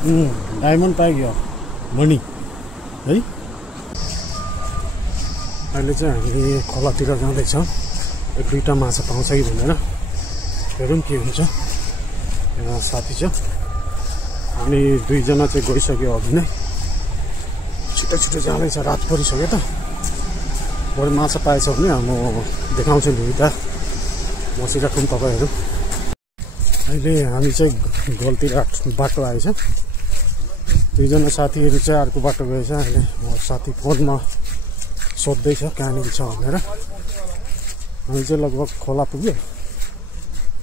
Diamond पाइयो मणि है। अहिले चाहिँ हामी खोलातिर जाँदैछौँ। एक दुईवटा माछा पाउँछ कि भनेर हेरौँ के हुन्छ। यहाँ साथी छ, हामी दुईजना चाहिँ गइसक्यो अघि नै। छिटो छिटो जाँदैछ, रात परिसक्यो त। बढी माछा पाएछ भने म देखाउँछु नि उता बसिराखौँ तपाईँहरू। अहिले हामी चाहिँ गल्ती बाटो आएछ। दुईजना साथीहरू चाहिँ अर्को बाटो गएछ। अहिले साथी फोनमा सोध्दैछ कहाँनिर छ भनेर। हामी चाहिँ लगभग खोला पुग्यो,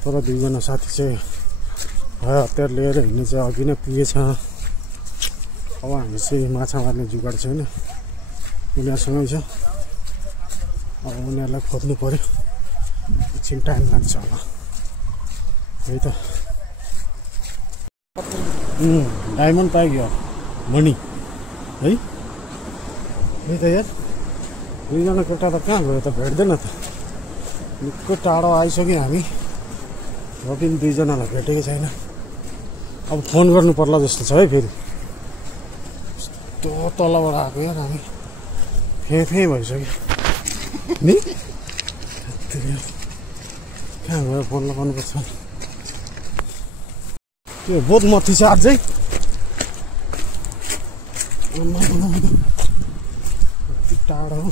तर दुईजना साथी चाहिँ हतियार लिएर हिँड्ने चाहिँ अघि नै पुगेछ। अब हामी चाहिँ माछा मार्ने जुगाड छैन, उनीहरूसँगै छ। अब उनीहरूलाई खोज्नु पर्यो, एकछिन टाइम लाग्छ होला है त। डायमन्ड पाइयो मणि है। त्यही त यार, दुईजना केटा त कहाँ गयो त, भेट्दैन त। निकै टाढो आइसक्यो हामी, र पनि दुईजनालाई भेटेको छैन। अब फोन गर्नु पर्ला जस्तो छ है। फेरि यस्तो तलबाट आएको यार, हामी फे भइसक्यो नि। कहाँ गयो, फोन लगाउनुपर्छ। त्यो बहुत मथि छ अझै। टाढो हो।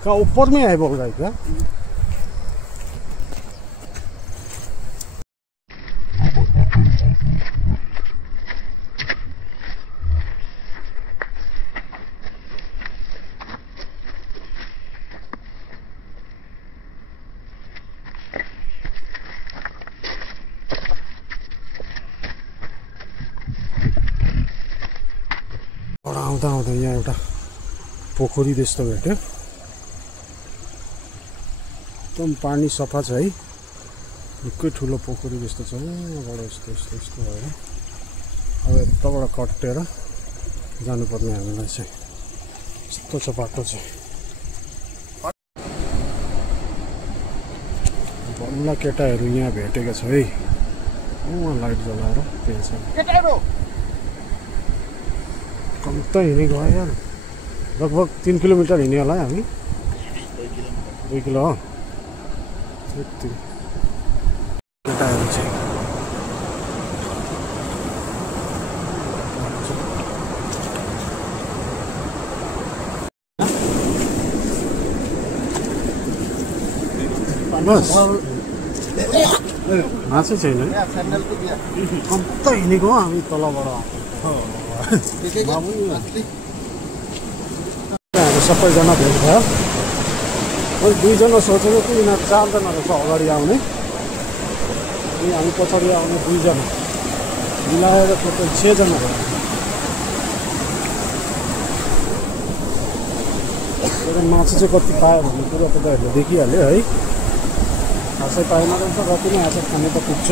कहाँ ऊपर में है बोल रहा है क्या? आउँदा आउँदा यहाँ एउटा पोखरी जस्तो भेट्यो। एकदम पानी सफा छ है। निकै ठुलो पोखरी जस्तो छ। यहाँबाट यस्तो भएर अब यताबाट कटेर जानुपर्ने हामीलाई चाहिँ। यस्तो छ बाटो चाहिँ। बल्ल केटाहरू यहाँ भेटेको छ है। उहाँ लाइट जलाएर त्यहाँ छ। कम्ता हिँडेको हो यार, लगभग 3 किलोमिटर हिँड्यो होला है हामी। 2 किलो हो। केटाहरू चाहिँ बस माछै छैन। कम्ता हिँडेको हो हामी तलबाट। सबैजना भेट भयो। अनि दुईजना सोचेको कि यिनीहरू 4 जना रहेछ अगाडि आउने, अनि हामी पछाडि आउने 2 जना मिलाएर टोटल 6 जना भयो। तर माछा चाहिँ कति पायो भन्ने कुरो तपाईँहरूले देखिहाल्यो है। खासै पाएन रहेछ, कति नै आछ खाने त पुग्छ।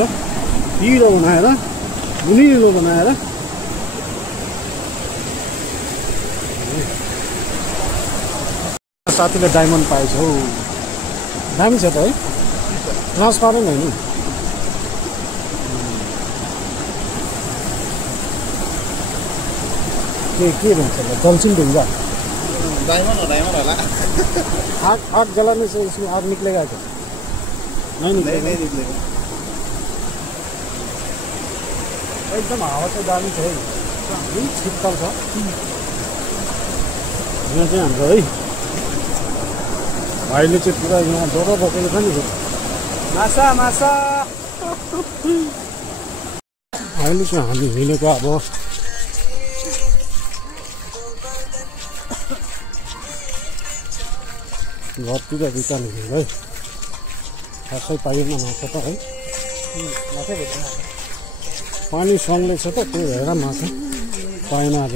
पिरो बनाएर मुनिलो बनाएर साथीले डायमन्ड पाएछ हौ। दामी छ त है, ट्रान्सपारेन्ट होइन। के भन्छ जलसिन ढुङ्गा डायमंड होला। आग जलाने से इसमें आग निकलेगा क्या? नहीं निकलेगा। एकदम हावा चाहिँ दामी छ है, शीतल छ। यहाँ चाहिँ हाम्रो है भाइले चाहिँ पुरा यहाँ डोरो बोकेको छ नि। माछा अहिले चाहिँ हामी हिँडेको अब घरतिर रिटर्न हुने है। खासै पाइएन माछा त है। पानी सङ्गले छ त, त्यही भएर माछा पाएन आज।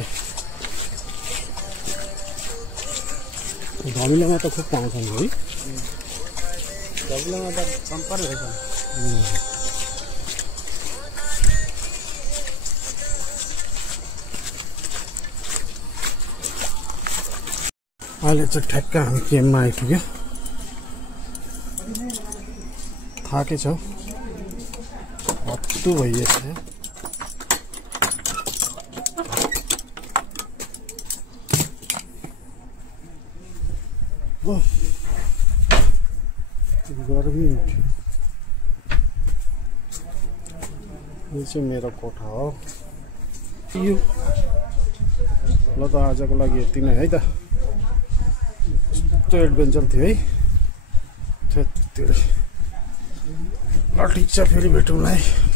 धमिलोमा त खुब पाउँछ नि है। धमिलोमा त सम्पर भएछ। अहिले चाहिँ ठ्याक्क हामी केममा आइपुग्यो। थाके छ हत्तु भइएको छ गर्मी उठ्यो यो चाहिँ मेरो कोठा हो यो ल त आजको लागि यति नै है त कस्तो एडभेन्चर थियो है ल ठिक छ फेरि भेटौँला है